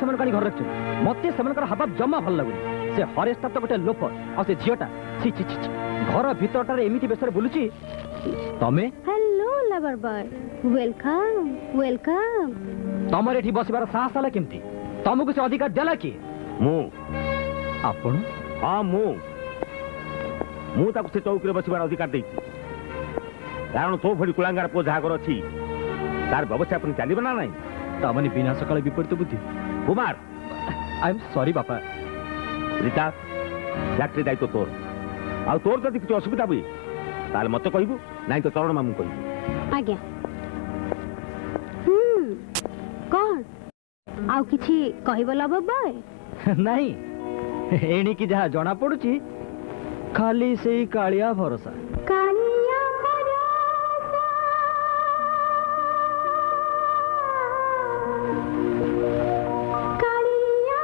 Semen कानी घर रखछ मते सेमनकर हाबा जम्मा भल लागुनी से हरेशटा तो गोटे लोफर आ से झियोटा छी छी छी घर भीतरटारे एमिति बेसर बोलुची तमे hello lover boy welcome welcome तमरे एठी बसिबार साहस आला केमती तमको से अधिकार देला कि मु आपण हां मु ताको से चौकी रे बसिबार अधिकार देछि कारण तो भडी कुलांगार पो जागर अछि तार व्यवस्था अपन चली बना नहीं तामनी बिना सकाळ विपरीत बुद्धि कुमार आई एम सॉरी बापा रीता फैक्ट्री दायित्व तोर आ तोर जदि किछ असुविधा हुई ताल मते कहबू नहीं तो तरण मामू कहबू आज्ञा कौन आउ किछि कहबो लव बॉय नहीं एणी की जहा जना पड़ुची खाली से कालिया भरोसा कालिया भरोसा कालिया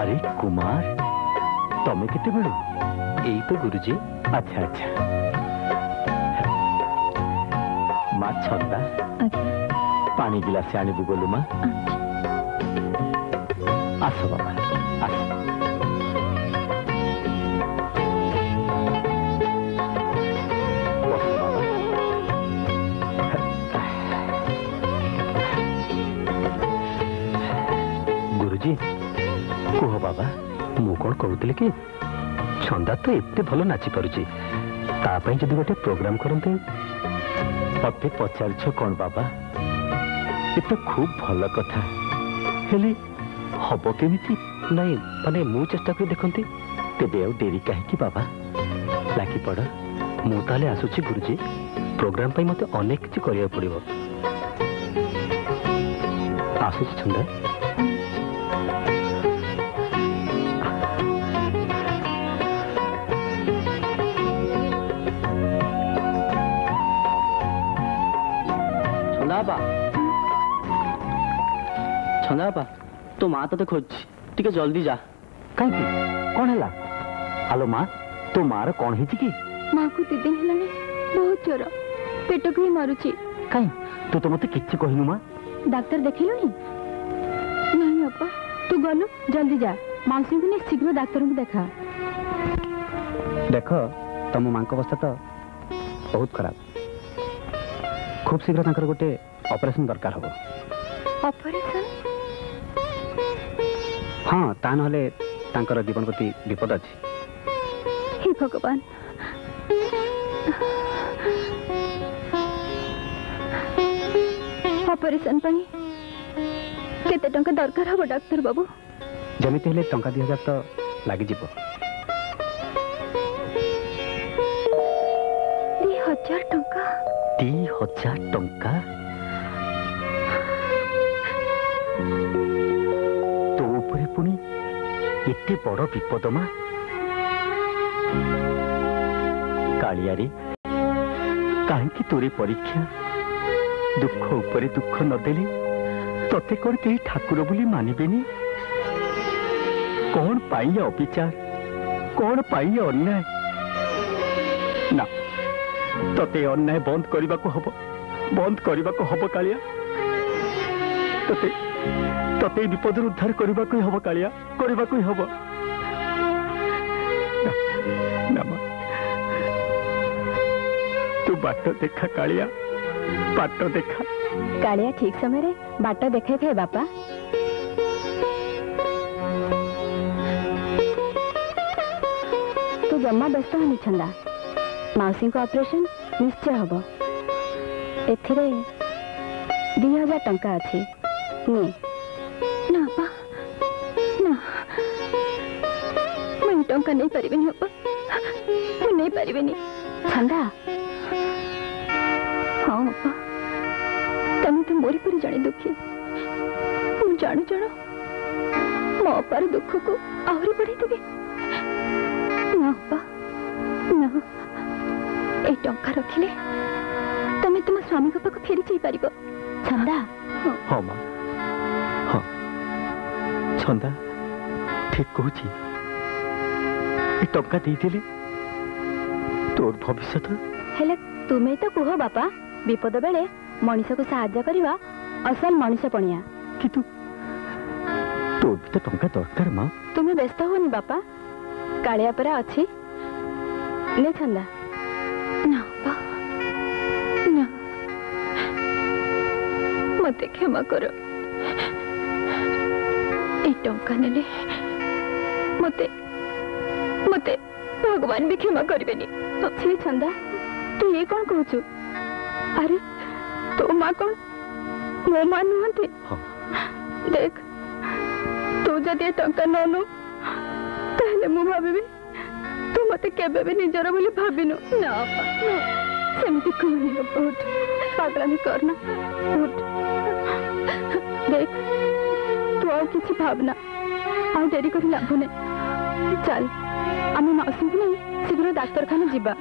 अरे कुमार तमें केते बेलु यही तो गुरुजी। अच्छा अच्छा माँ छंदा पानी गिलास आणबु बोलु माँ आस बाबा आस बस बाबा। गुरुजी कुह बाबा मु कौन कहूली कि छंदा तो एते भल नाची पारुची तापाई जदि गोटे प्रोग्राम करते मत पचार कौन बाबा ये तो खूब भल कथा हेले हम केमी नहीं माने मु चेष्टा कर देखती तेरे आ डेरी कहीं बाबा लागी पड़ मु ताले आसुची गुरुजी प्रोग्राम पाई मते अनेक किछि करिया पड़िबो आसुची छंदा छंदा तो माँ तो खोज टिके जल्दी जा कहीं कौन है हेलो माँ तो मार कौन है कि माँ को 2 दिन है बहुत ज्वर पेट को ही मारुची कहीं तो मत किसी कहनु माँ डाक्टर देखिलुनी नहीं अपा तू गलु जल्दी जा मौसी को नहीं शीघ्र डाक्टर को देखा देख तुम माँ अवस्था तो बहुत खराब खूब शीघ्र गोटे ऑपरेशन दरकार हो ऑपरेशन हाँ ता ना जीवन प्रति विपद अच्छी हे भगवान ऑपरेशन पई केते टंका दरकार हो डाक्टर बाबू जमिति हेले टंका 2000 तो लागी जीवो 2000 टंका 2000 टंका तो ऊपर पुणी एते बड़ विपद माँ कालियारी कहीं तोरे परीक्षा दुख उपरे दुख नदेले तते कौन कहीं ठाकुर बोली मानिबेनी कौन पाई अविचार कौन पाई अन्याय ना तते अन्याय बंद करने को हब कालिया तते तते विपद उद्धार करने को हब कालिया करने को हब ना मां तू बाट देखा कालिया बाट देखा कालिया ठीक समय रे बाट देखे थे बापा तू जम्मा व्यस्त हनी छंदा मौसी को ऑपरेशन निश्चय हब एथिरे 2000 टंका अच्छी नी ना पा ना मैं टंका नहीं परिबेनी अपा मैं नहीं परिबेनी छंदा हाँ अपा तमें तो मोरी पर जाने दुखी मु जानू जानो मो अपार दुख को आहरी बढ़ी देबे ना अपा ना ए टंका रखिले तमें तुम स्वामी को पाक फेरी जाई परिबो छंदा हाँ मां हाँ छंदा ठीक कहूची ए टंका देइदेले तोर भविष्य हेले तुम्हें तो कह बापा विपद बेले मनीष को साहाय्य करवा असल मनीष पणिया कितु तोर भी तो टंका दरकार मां तुम्हें व्यस्त होनी बापा कालिया परा अच्छी ले छंदा ना बा ना मते क्षमा करो ए टंका नेले मते मते भगवान भी क्षमा करेनि छी छंदा तू ये कौन कहू अरे तो माँ कौन मो माँ नुहति देख तू जदि टंका ननु ताहले मु भाबिबी तू मते केबे भी निजर बोली भाबिनु ना सेमती कहनी उठ पागलामी करना उठ देख तू आ किसी भावना आ डेरी कर लाभ नहीं चल आम मौसी को नहीं शीघ्र डाक्तरखाना जीवा।